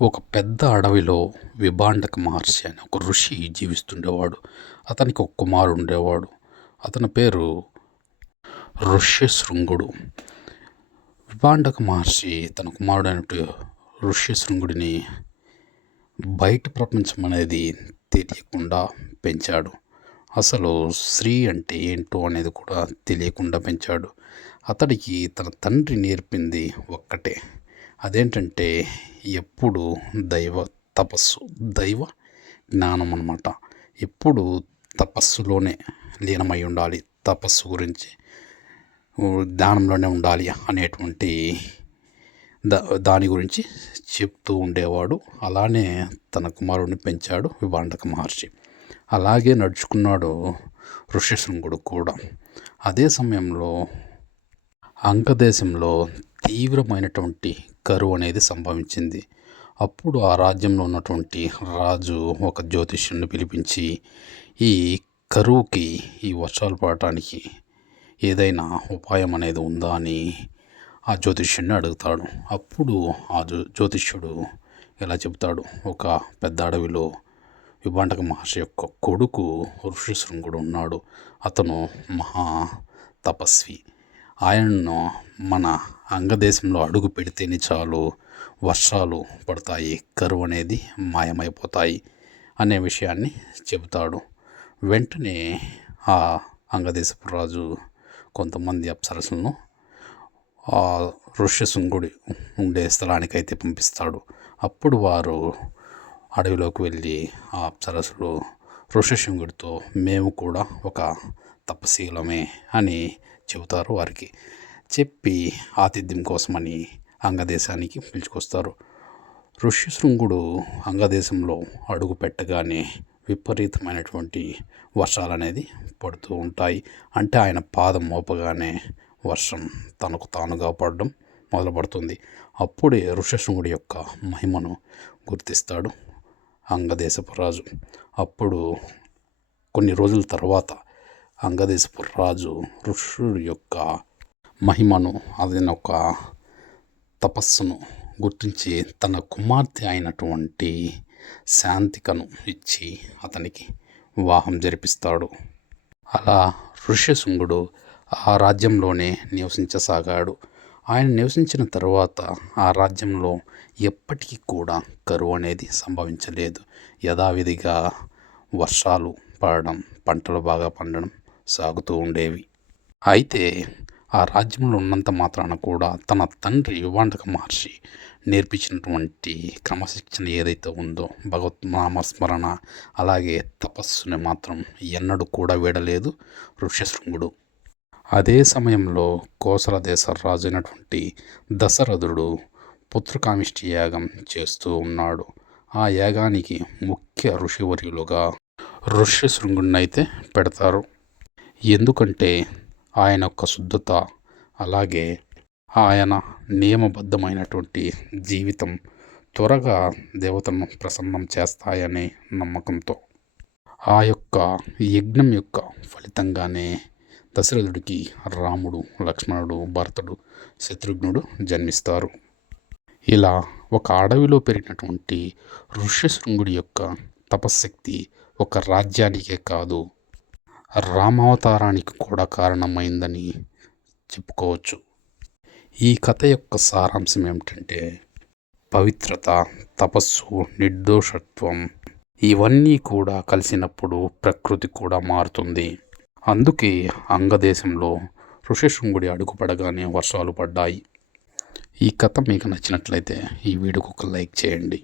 ఒక పెద్ద అడవిలో విభాండక మహర్షి అని ఒక ఋషి జీవిస్తుండేవాడు. అతనికి ఒక కుమారుడు ఉండేవాడు. అతని పేరు ఋష్యశృంగుడు. విభాండక మహర్షి తన కుమారుడైన ఋష్యశృంగుడిని బయట ప్రపంచం అనేది తెలియకుండా పెంచాడు. అసలు స్త్రీ అంటే ఏంటో అనేది కూడా తెలియకుండా పెంచాడు. అతడికి తన తండ్రి నేర్పింది ఒక్కటే, అదేంటంటే ఎప్పుడు దైవ తపస్సు, దైవ జ్ఞానం అన్నమాట. ఎప్పుడు తపస్సులోనే లీనమై ఉండాలి, తపస్సు గురించి ధ్యానంలోనే ఉండాలి అనేటువంటి దాని గురించి చెప్తూ ఉండేవాడు. అలానే తన కుమారుడిని పెంచాడు విభాండక మహర్షి. అలాగే నడుచుకున్నాడు ఋష్యశృంగుడు కూడా. అదే సమయంలో అంగదేశంలో తీవ్రమైనటువంటి కరువు అనేది సంభవించింది. అప్పుడు ఆ రాజ్యంలో ఉన్నటువంటి రాజు ఒక జ్యోతిష్యుని పిలిపించి ఈ కరువుకి, ఈ వర్షాలు పడటానికి ఏదైనా ఉపాయం అనేది ఉందా అని ఆ జ్యోతిష్యుడిని అడుగుతాడు. అప్పుడు ఆ జ్యోతిష్యుడు ఇలా చెబుతాడు, ఒక పెద్ద అడవిలో విభాండక మహర్షి యొక్క కొడుకు ఋష్యశృంగుడు ఉన్నాడు. అతను మహా తపస్వి. ఆయనను మన అంగదేశంలో అడుగు పెడితేనే చాలు వర్షాలు పడతాయి, కరువు అనేది మాయమైపోతాయి అనే విషయాన్ని చెబుతాడు. వెంటనే ఆ అంగదేశపు రాజు కొంతమంది అప్సరసులను ఆ ఋష్యశృంగుడి ఉండే స్థలానికైతే పంపిస్తాడు. అప్పుడు వారు అడవిలోకి వెళ్ళి ఆ అప్సరసులు ఋష్యశృంగుడితో మేము కూడా ఒక తపశీలమే అని చెబుతారు. వారికి చెప్పి ఆతిథ్యం కోసమని అంగదేశానికి పిలుచుకొస్తారు. ఋష్యశృంగుడు అంగదేశంలో అడుగు పెట్టగానే విపరీతమైనటువంటి వర్షాలు అనేది పడుతూ ఉంటాయి. అంటే ఆయన పాదం మోపగానే వర్షం తనకు తానుగా పడడం మొదలుపడుతుంది. అప్పుడే ఋష్యశృంగుడి యొక్క మహిమను గుర్తిస్తాడు అంగదేశపు రాజు. అప్పుడు కొన్ని రోజుల తర్వాత అంగదేశపు రాజు ఋష్యుడి యొక్క మహిమను, అదైన ఒక తపస్సును గుర్తించి తన కుమార్తె అయినటువంటి శాంతికను ఇచ్చి అతనికి వివాహం జరిపిస్తాడు. అలా ఋష్యశృంగుడు ఆ రాజ్యంలోనే నివసించసాగాడు. ఆయన నివసించిన తర్వాత ఆ రాజ్యంలో ఎప్పటికీ కూడా కరువు అనేది సంభవించలేదు. యథావిధిగా వర్షాలు పడడం, పంటలు బాగా పండడం సాగుతూ ఉండేవి. అయితే ఆ రాజ్యంలో ఉన్నంత మాత్రాన కూడా తన తండ్రి విభాండక మహర్షి నేర్పించినటువంటి క్రమశిక్షణ ఏదైతే ఉందో, భగవత్ నామస్మరణ, అలాగే తపస్సుని మాత్రం ఎన్నడూ కూడా వీడలేదు ఋష్యశృంగుడు. అదే సమయంలో కోసల దేశ రాజు అయినటువంటి దశరథుడు పుత్రకామిష్టి యాగం చేస్తూ ఉన్నాడు. ఆ యాగానికి ముఖ్య ఋషివర్యులుగా ఋష్యశృంగుడిని అయితే పెడతారు. ఎందుకంటే ఆయన యొక్క శుద్ధత, అలాగే ఆయన నియమబద్ధమైనటువంటి జీవితం త్వరగా దేవతను ప్రసన్నం చేస్తాయనే నమ్మకంతో ఆ యొక్క యజ్ఞం యొక్క ఫలితంగానే దశరథుడికి రాముడు, లక్ష్మణుడు, భరతుడు, శత్రుఘ్నుడు జన్మిస్తారు. ఇలా ఒక అడవిలో పెరిగినటువంటి ఋష్యశృంగుడి యొక్క తపశ్శక్తి ఒక రాజ్యానికే కాదు, రామావతారానికి కూడా కారణమైందని చెప్పుకోవచ్చు. ఈ కథ యొక్క సారాంశం ఏమిటంటే పవిత్రత, తపస్సు, నిర్దోషత్వం ఇవన్నీ కూడా కలిసినప్పుడు ప్రకృతి కూడా మారుతుంది. అందుకే అంగదేశంలో ఋష్యశృంగుడి అడుగుపడగానే వర్షాలు పడ్డాయి. ఈ కథ మీకు నచ్చినట్లయితే ఈ వీడియోకి ఒక లైక్ చేయండి.